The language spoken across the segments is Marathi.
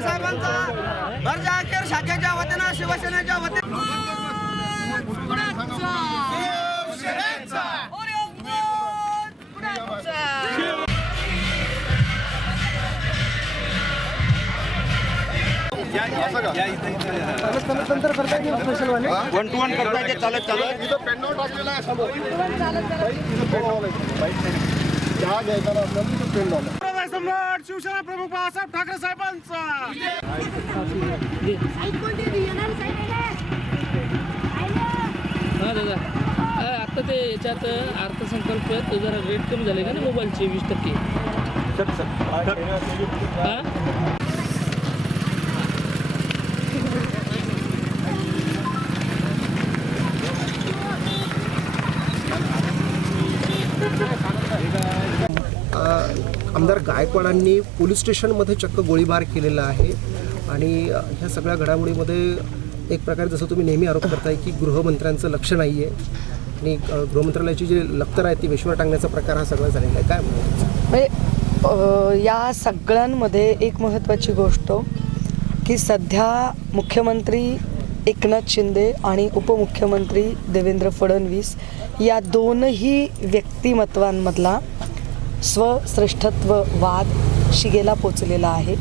साहेबांचा भरजाखेर शाखेच्या वतीनं शिवसेनेच्या वतीनं वन टू वन करताय चालत चालत आहे. चहा घ्यायचा पेंडॉल आहे. शिवसेना प्रमुख बाळासाहेब ठाकरे साहेबांचा. दादा. आता ते याच्यात अर्थसंकल्प ते जरा रेट कमी झाले का ना मोबाईलचे वीस टक्के? आमदार गायकवाडांनी पोलीस स्टेशनमध्ये चक्क गोळीबार केलेला आहे. आणि ह्या सगळ्या घडामोडीमध्ये एक प्रकारे जसं तुम्ही नेहमी आरोप करताय की गृहमंत्र्यांचं लक्ष नाही आहे आणि गृहमंत्रालयाची जी लक्तर आहे ती वेश्वर टांगण्याचा प्रकार हा सगळा झालेला आहे. काय म्हणजे या सगळ्यांमध्ये एक महत्त्वाची गोष्ट की सध्या मुख्यमंत्री एकनाथ शिंदे आणि उपमुख्यमंत्री देवेंद्र फडणवीस या दोनही व्यक्तिमत्वांमधला स्वश्रेष्ठत्व वाद शिगेला पोचलेला आहे.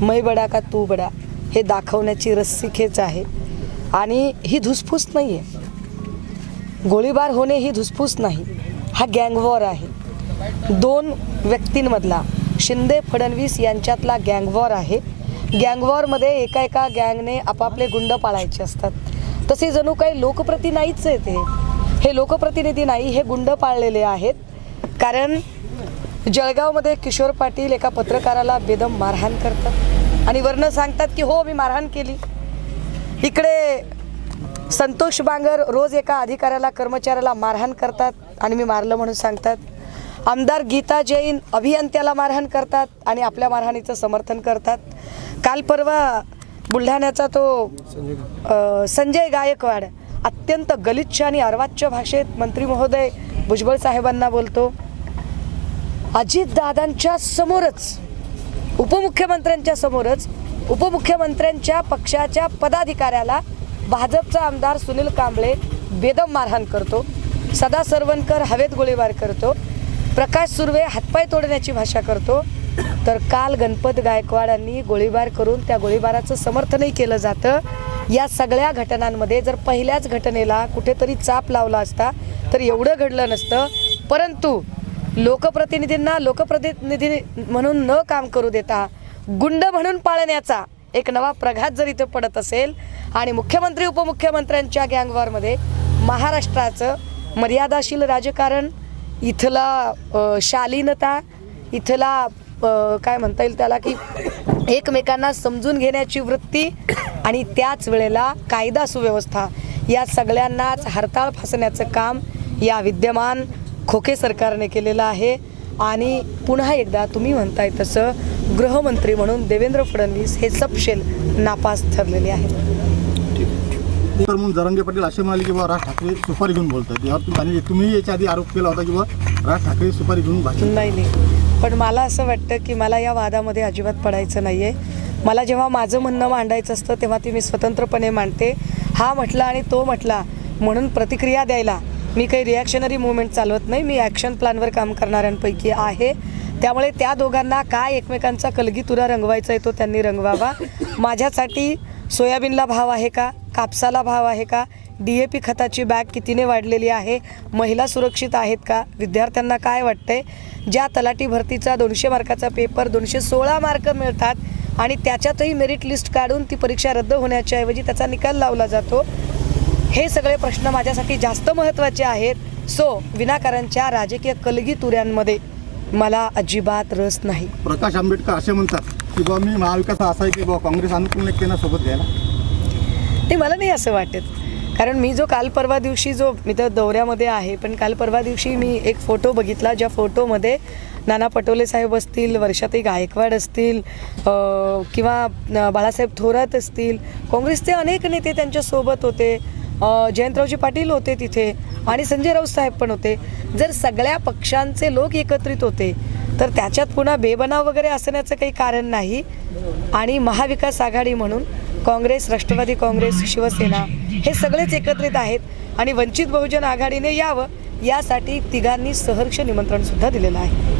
मै बडा का तू बडा हे दाखवण्याची रस्सीखेच आहे. आणि ही धुसफूस नाही आहे गोळीबार होणे ही धुसफूस नाही हा गँगवॉर आहे. दोन व्यक्तींमधला शिंदे फडणवीस यांच्यातला गँगवॉर आहे. गँगवॉरमध्ये एका एका गँगने आपापले गुंड पाळायचे असतात. तसे जणू काही लोकप्रती नाहीच आहे ते. हे लोकप्रतिनिधी नाही हे गुंड पाळलेले आहेत. कारण जळगावमध्ये किशोर पाटील एका पत्रकाराला बेदम मारहाण करतात आणि वर्ण सांगतात की हो मी मारहाण केली. इकडे संतोष बांगर रोज एका अधिकाऱ्याला कर्मचाऱ्याला मारहाण करतात आणि मी मारलं म्हणून सांगतात. आमदार गीता जैन अभियंत्याला मारहाण करतात आणि आपल्या मारहाणीचं समर्थन करतात. काल परवा बुलढाण्याचा तो संजय गायकवाड अत्यंत गलिच्छ आणि अर्वाच्य भाषेत मंत्री महोदय भुजबळ साहेबांना बोलतो. अजितदादांच्या समोरच उपमुख्यमंत्र्यांच्या समोरच उपमुख्यमंत्र्यांच्या पक्षाच्या पदाधिकाऱ्याला भाजपचा आमदार सुनील कांबळे बेदम मारहाण करतो सदा सरवणकर हवेत गोळीबार करतो प्रकाश सुर्वे हातपाय तोडण्याची भाषा करतो तर काल गणपत गायकवाडांनी गोळीबार करून त्या गोळीबाराचं समर्थनही केलं जातं. या सगळ्या घटनांमध्ये जर पहिल्याच घटनेला कुठेतरी चाप लावला असता तर एवढं घडलं नसतं. परंतु लोकप्रतिनिधींना लोकप्रतिनिधी म्हणून न काम करू देता गुंड म्हणून पाळण्याचा एक नवा प्रघात जर इथे पडत असेल आणि मुख्यमंत्री उपमुख्यमंत्र्यांच्या गँगवॉरमध्ये महाराष्ट्राचं मर्यादाशील राजकारण इथला शालीनता इथला काय म्हणता येईल त्याला की एकमेकांना समजून घेण्याची वृत्ती आणि त्याच वेळेला कायदा सुव्यवस्था या सगळ्यांनाच हरताळ फासण्याचं काम या विद्यमान खोके सरकारने केलेलं आहे. आणि पुन्हा एकदा तुम्ही म्हणताय तसं गृहमंत्री म्हणून देवेंद्र फडणवीस हे सपशेल नापास ठरलेले आहेत. तर म्हणून जरंगे पाटील असे म्हणाले की बाबा राज ठाकरे सुपारी घेऊन बोलतात. यावर तुम्ही आणि तुम्ही याच्या आधी आरोप केला होता की बाबा राज ठाकरे सुपारी घेऊन भाषण नाही नाही. पण मला असं वाटतं की मला या वादामध्ये अजिबात पडायचं नाही आहे मला जेव्हा माझं म्हणणं मांडायचं असतं तेव्हा ती मी स्वतंत्रपणे मांडते. हा म्हटला आणि तो म्हटला म्हणून प्रतिक्रिया द्यायला मी काही रिॲक्शनरी मुवमेंट चालवत नाही. मी ॲक्शन प्लॅनवर काम करणाऱ्यांपैकी आहे. त्यामुळे त्या दोघांना काय एकमेकांचा कलगीतुरा रंगवायचा आहे तो त्यांनी रंगवावा. माझ्यासाठी सोयाबीनला भाव आहे का? कापसाला भाव आहे का? डी ए पी खताची बॅग कितीने वाढलेली आहे? महिला सुरक्षित आहेत का? विद्यार्थ्यांना काय वाटतंय? ज्या तलाठी भरतीचा दोनशे मार्काचा पेपर दोनशे सोळा मार्क मिळतात आणि त्याच्यातही मेरिट लिस्ट काढून ती परीक्षा रद्द होण्याच्या ऐवजी त्याचा निकाल लावला जातो. हे सगळे प्रश्न माझ्यासाठी जास्त महत्त्वाचे आहेत. सो विनाकारांच्या राजकीय कलगीतुऱ्यांमध्ये मला अजिबात रस नाही. प्रकाश आंबेडकर असे म्हणतात की बाबा मी महाविकास असा आहे की बाबा काँग्रेस अनुकूल नेत्यांना सोबत घ्यायला. ते मला नाही असं वाटत. कारण मी जो काल परवा दिवशी जो मी तर दौऱ्यामध्ये आहे पण काल परवा दिवशी मी एक फोटो बघितला ज्या फोटोमध्ये नाना पटोले साहेब असतील वर्षाताई गायकवाड असतील किंवा बाळासाहेब थोरात असतील. काँग्रेसचे अनेक नेते त्यांच्यासोबत होते. जयंतरावजी पाटील होते तिथे आणि संजय राऊत साहेब पण होते. जर सगळ्या पक्षांचे लोक एकत्रित होते तर त्याच्यात पुन्हा बेबनाव वगैरे असण्याचं काही कारण नाही. आणि महाविकास आघाडी म्हणून काँग्रेस राष्ट्रवादी काँग्रेस शिवसेना हे सगळेच एकत्रित आहेत आणि वंचित बहुजन आघाडीने यावं यासाठी तिघांनी सहर्ष निमंत्रण सुद्धा दिलेलं आहे.